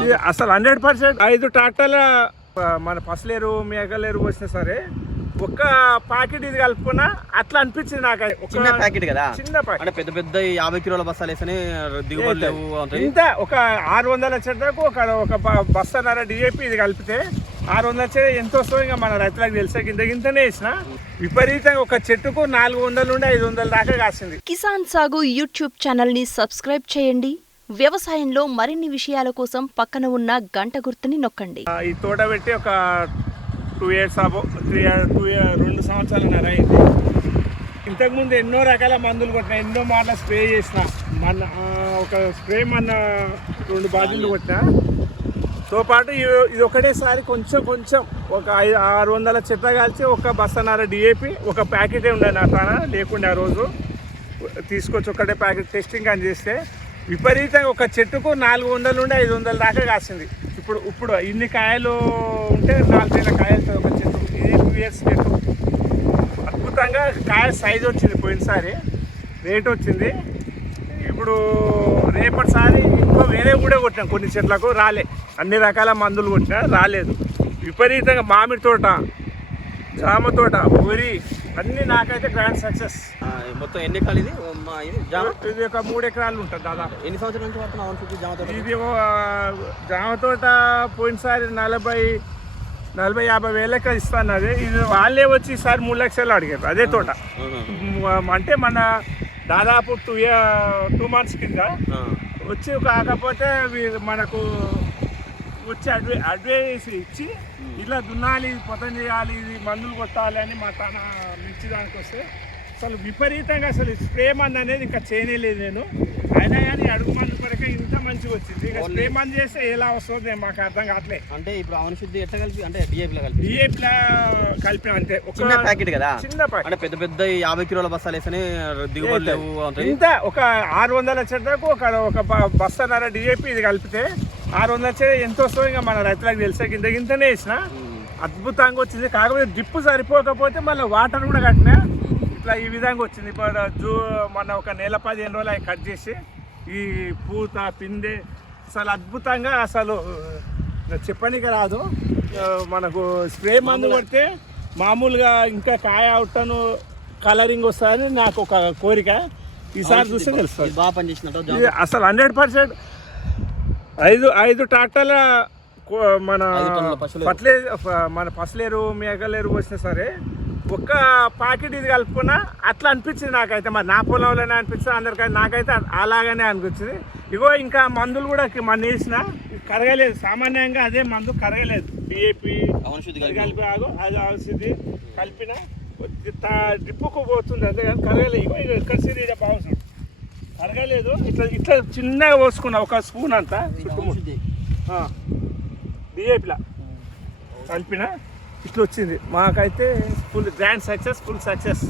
ఇది అసలు hundred percent ఐదు ట్రాక్టర్ల మన పసలేరు మేకలేరు పోసినా సరే ఒక్క ప్యాకెట్ ఇది కలుపుకున్నా అట్లా అనిపించింది నాకు. చిన్న ప్యాకెట్ కదా? చిన్న ప్యాకెట్. అంటే పెద్ద పెద్ద యాభై కిలోల బస్తాలు వేస్తేనే దిగుబడి లేవు అంటే ఇంత ఒక ఆరు వందల చెట్లకు ఒక ఒక బ- బస్తన్నర డిఏపి ఇది కలిపితే ఆరు వందల చెట్టు ఎంత వస్తుందో ఇంకా మన రైతులకు తెలిసే గింత గింతనే వేసిన విపరీతంగా ఒక చెట్టుకు నాలుగు వందల నుండి ఐదు వందల దాకా కాసింది. కిసాన్ సాగు యూట్యూబ్ ఛానల్ని సబ్స్క్రైబ్ చేయండి. వ్యవసాయంలో మరిన్ని విషయాల కోసం పక్కన ఉన్న గంట గుర్తుని నొక్కండి. ఈ తోట పెట్టి ఒక టూ ఇయర్స్ అబో త్రీ టూ రెండు సంవత్సరాలన్నర అయింది. ఇంతకుముందు ఎన్నో రకాల మందులు కొట్టిన ఎన్నో మార్ల స్ప్రే చేసిన మన ఒక స్ప్రే మన రెండు బాటిల్ కొట్టిన తో పాటు ఇది ఒకటేసారి కొంచెం కొంచెం ఒక ఐదు ఆరు వందల చెట్ల కాల్చి ఒక బస్తన్నర డిఏపి ఒక ప్యాకెటే ఉండే నా తాన లేకుండా ఆ రోజు. తీసుకొచ్చి ఒకటే ప్యాకెట్ టెస్టింగ్ అని చేస్తే విపరీతంగా ఒక చెట్టుకు నాలుగు వందల నుండి ఐదు వందల దాకా కాసింది. ఇప్పుడు ఇప్పుడు ఇన్ని కాయలు ఉంటే నాలుగు వేల కాయలు ఒక చెట్టు ఇది టూ ఇయర్స్ చెట్టు. అద్భుతంగా కాయ సైజ్ వచ్చింది పోయినసారి రేట్ వచ్చింది. ఇప్పుడు రేపటిసారి ఇంకో వేరే కూడా కొట్టినాం కొన్ని చెట్లకు రాలే. అన్ని రకాల మందులు కొట్టినా రాలేదు. విపరీతంగా మామిడి తోట జామ తోట వరి అన్నీ నాకైతే గ్రాండ్ సక్సెస్ మొత్తం ఎన్ని ఎకరాలు ఇది? మా ఇది జామ? ఇది ఒక మూడు ఎకరాలు ఉంటుంది దాదాపు. ఎన్ని సంవత్సరాల నుంచి జామ తోట? ఇది జామ తోట పోయినసారి నలభై నలభై యాభై వేలకి ఇస్తాను అదే ఇది వాళ్ళే వచ్చి ఈసారి మూడు లక్షలు అడిగారు అదే తోట. అంటే మన దాదాపు టూ టూ మంత్స్ కింద. వచ్చి కాకపోతే మనకు వచ్చి అడ్వై అడ్వైస్ ఇచ్చి ఇలా దున్నాలి పొతం చేయాలి ఇది మందులు కొట్టాలి అని మా తన మిర్చి దానికి వస్తే అసలు విపరీతంగా అసలు స్ప్రే మందు అనేది ఇంకా చేయలేదు నేను. అయినా కానీ అడుగు మందు కొరకే ఇంత మంచిగా వచ్చింది. ఇక స్ప్రే మందు చేస్తే ఎలా వస్తుంది మాకు అర్థం కావట్లే. అంటే ఇప్పుడు అవన శుద్ధి ఎట్లా కలిపి అంటే డిఏపిలో కలిపి? డిఏపిలా కలిపిన అంతే. ఒక చిన్న ప్యాకెట్ కదా? చిన్న ప్యాకెట్. అంటే పెద్ద పెద్ద యాభై కిలోల బస్తాలు వేస్తేనే దిగుబడి లేవు అంటే ఇంత ఒక ఆరు వందల చెట్లకు ఒక ఒక బ- బస్తన్నర డిఏపి ఇది కలిపితే ఆరు వందల చెట్టు ఎంత వస్తుందో ఇంకా మన రైతులకు తెలిసే? గింత గింతనే వేసిన. అద్భుతంగా వచ్చింది. కాకపోతే డ్రిప్ సరిపోకపోతే మళ్ళీ వాటర్ కూడా కట్టినా. ఇట్లా ఈ విధంగా వచ్చింది. ఇప్పుడు జూ మన ఒక నెల పదిహేను రోజులు అవి కట్ చేసి ఈ పూత పిందె అసలు అద్భుతంగా అసలు ఆ, చెప్పనీకి రాదు. మనకు స్ప్రే మందు కొడితే మామూలుగా ఇంకా కాయ అవుతాను కలరింగ్ వస్తుందని నాకు ఒక కోరిక. ఈసారి చూస్తే తెలుస్తుంది. అసలు హండ్రెడ్ పర్సెంట్ ఐదు ఐదు ట్రాక్టర్ల మన. పట్లే మన పసలేరు మేకలేరు పోసినా సరే ఒక్క ప్యాకెట్ ఇది కలుపుకున్నా అట్లా అనిపించింది నాకైతే. మరి నా పొలంలోనే అనిపించింది అందరికైతే నాకైతే అలాగనే అనిపించింది. ఇగో ఇంకా మందులు కూడా మన వేసిన కరగలేదు. సామాన్యంగా అదే మందు కరగలేదు. అది కలిపి. ఆగు అది ఆల్సింది కలిపిన డ్రిప్పుకు పోతుంది అంతే కానీ కరగలేదు. ఇగో ఇక్కడ సీరీ బాగుంది. తగ్గలేదు ఇట్లా ఇట్లా చిన్నగా పోసుకున్నా ఒక స్పూన్ అంతా. ఇది డిఏపిలా కలిపిన ఇట్లా వచ్చింది. మాకైతే full grand success full success